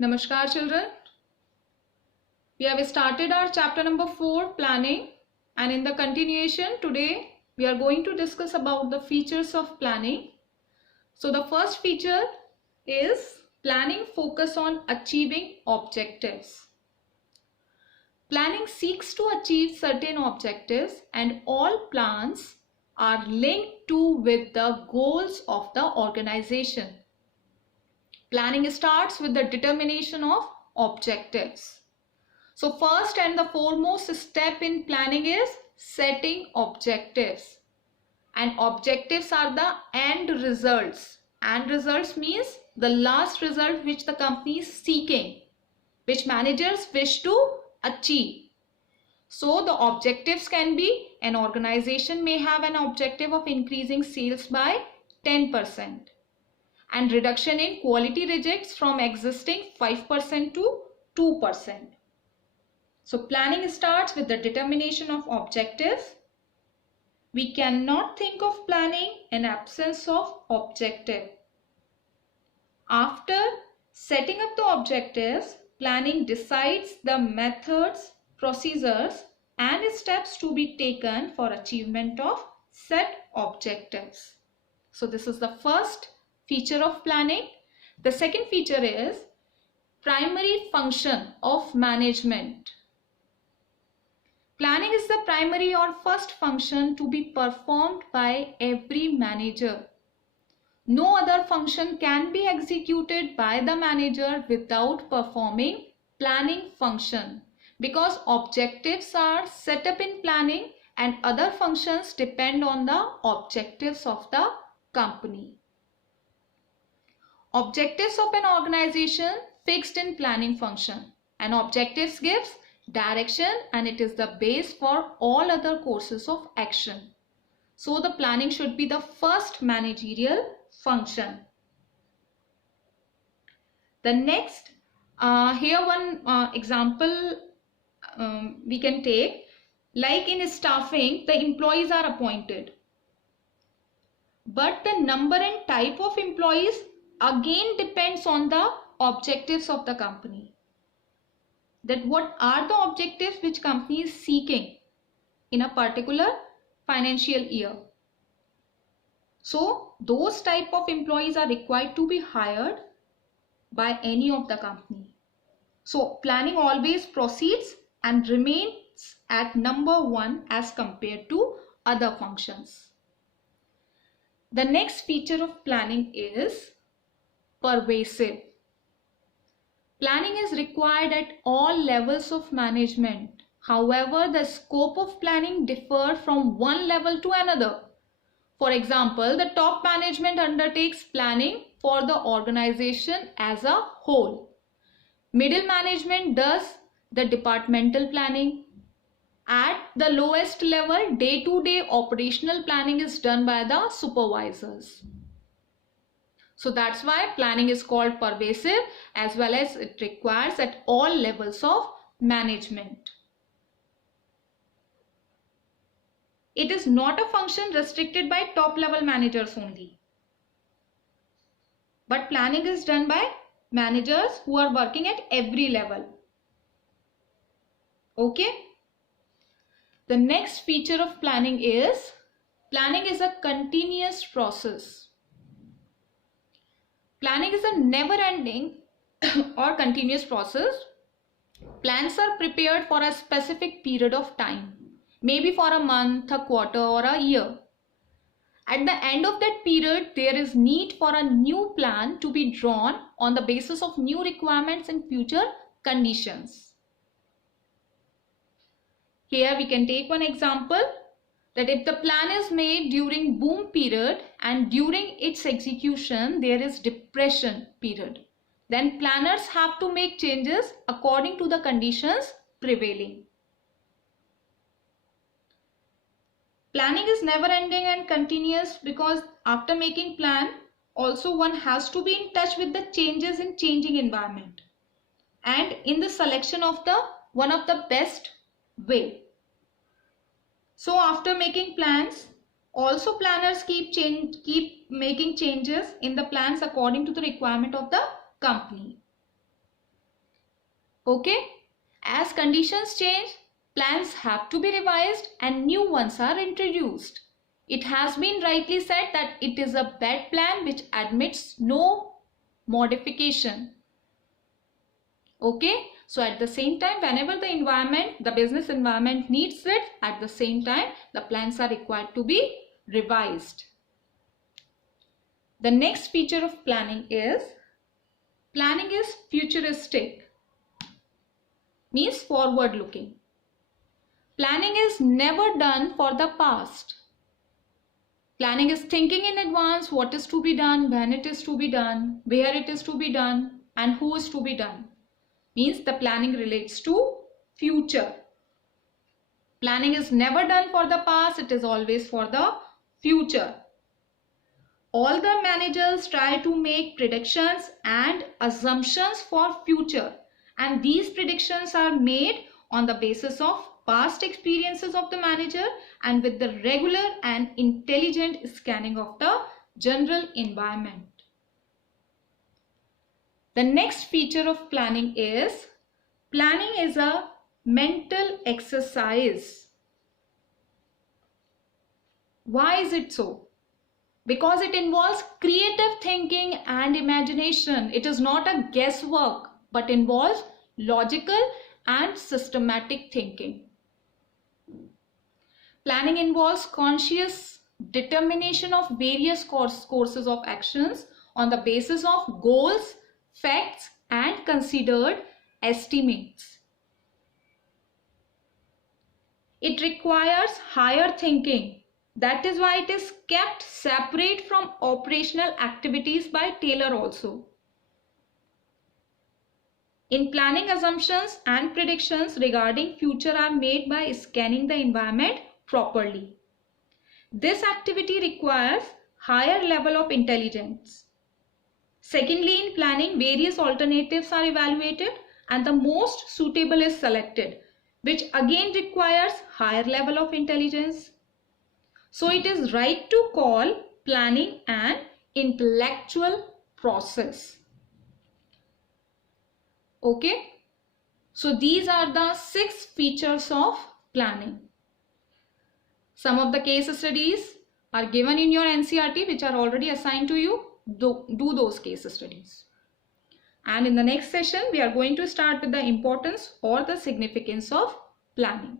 Namaskar children. We have started our chapter number 4, planning, and in the continuation today we are going to discuss about the features of planning. So the first feature is planning focus on achieving objectives. Planning seeks to achieve certain objectives and all plans are linked to with the goals of the organization. Planning starts with the determination of objectives. So first and the foremost step in planning is setting objectives. And objectives are the end results. End results means the last result which the company is seeking, which managers wish to achieve. So the objectives can be, an organization may have an objective of increasing sales by 10% and reduction in quality rejects from existing 5% to 2%. So planning starts with the determination of objectives. We cannot think of planning in absence of objective. After setting up the objectives, planning decides the methods, procedures and steps to be taken for achievement of set objectives. So this is the first feature of planning. The second feature is primary function of management. Planning is the primary or first function to be performed by every manager. No other function can be executed by the manager without performing planning function, because objectives are set up in planning and other functions depend on the objectives of the company. Objectives of an organization fixed in planning function, and objectives gives direction and it is the base for all other courses of action. So the planning should be the first managerial function. The next, here one example we can take, like in staffing, the employees are appointed, but the number and type of employees again depends on the objectives of the company. That what are the objectives which company is seeking in a particular financial year. So those type of employees are required to be hired by any of the company. So planning always proceeds and remains at number 1 as compared to other functions. The next feature of planning is pervasive. Planning is required at all levels of management. However, the scope of planning differs from one level to another. For example, the top management undertakes planning for the organization as a whole. Middle management does the departmental planning. At the lowest level, day-to-day operational planning is done by the supervisors. So that's why planning is called pervasive, as well as it requires at all levels of management. It is not a function restricted by top level managers only, but planning is done by managers who are working at every level. Okay. The next feature of planning is a continuous process. Planning is a never-ending or continuous process. Plans are prepared for a specific period of time, maybe for a month, a quarter or a year. At the end of that period, there is need for a new plan to be drawn on the basis of new requirements and future conditions. Here we can take one example, that if the plan is made during boom period and during its execution there is depression period, then planners have to make changes according to the conditions prevailing. Planning is never ending and continuous because after making plan, also one has to be in touch with the changes in changing environment and in the selection of the one of the best way. So after making plans, also planners keep making changes in the plans according to the requirement of the company. Okay? As conditions change, plans have to be revised and new ones are introduced. It has been rightly said that it is a bad plan which admits no modification. Okay? So at the same time, whenever the business environment needs it, at the same time, the plans are required to be revised. The next feature of planning is futuristic, means forward looking. Planning is never done for the past. Planning is thinking in advance what is to be done, when it is to be done, where it is to be done, and who is to be done. Means the planning relates to future. Planning is never done for the past, it is always for the future. All the managers try to make predictions and assumptions for future, and these predictions are made on the basis of past experiences of the manager and with the regular and intelligent scanning of the general environment. The next feature of planning is a mental exercise. Why is it so? Because it involves creative thinking and imagination. It is not a guesswork, but involves logical and systematic thinking. Planning involves conscious determination of various courses of actions on the basis of goals, facts, and considered estimates. It requires higher thinking. That is why it is kept separate from operational activities by Taylor also. In planning, assumptions and predictions regarding future are made by scanning the environment properly. This activity requires higher level of intelligence. Secondly, in planning, various alternatives are evaluated and the most suitable is selected, which again requires higher level of intelligence. So it is right to call planning an intellectual process. Okay? So these are the 6 features of planning. Some of the case studies are given in your NCERT which are already assigned to you. Do those case studies. And in the next session, we are going to start with the importance or the significance of planning.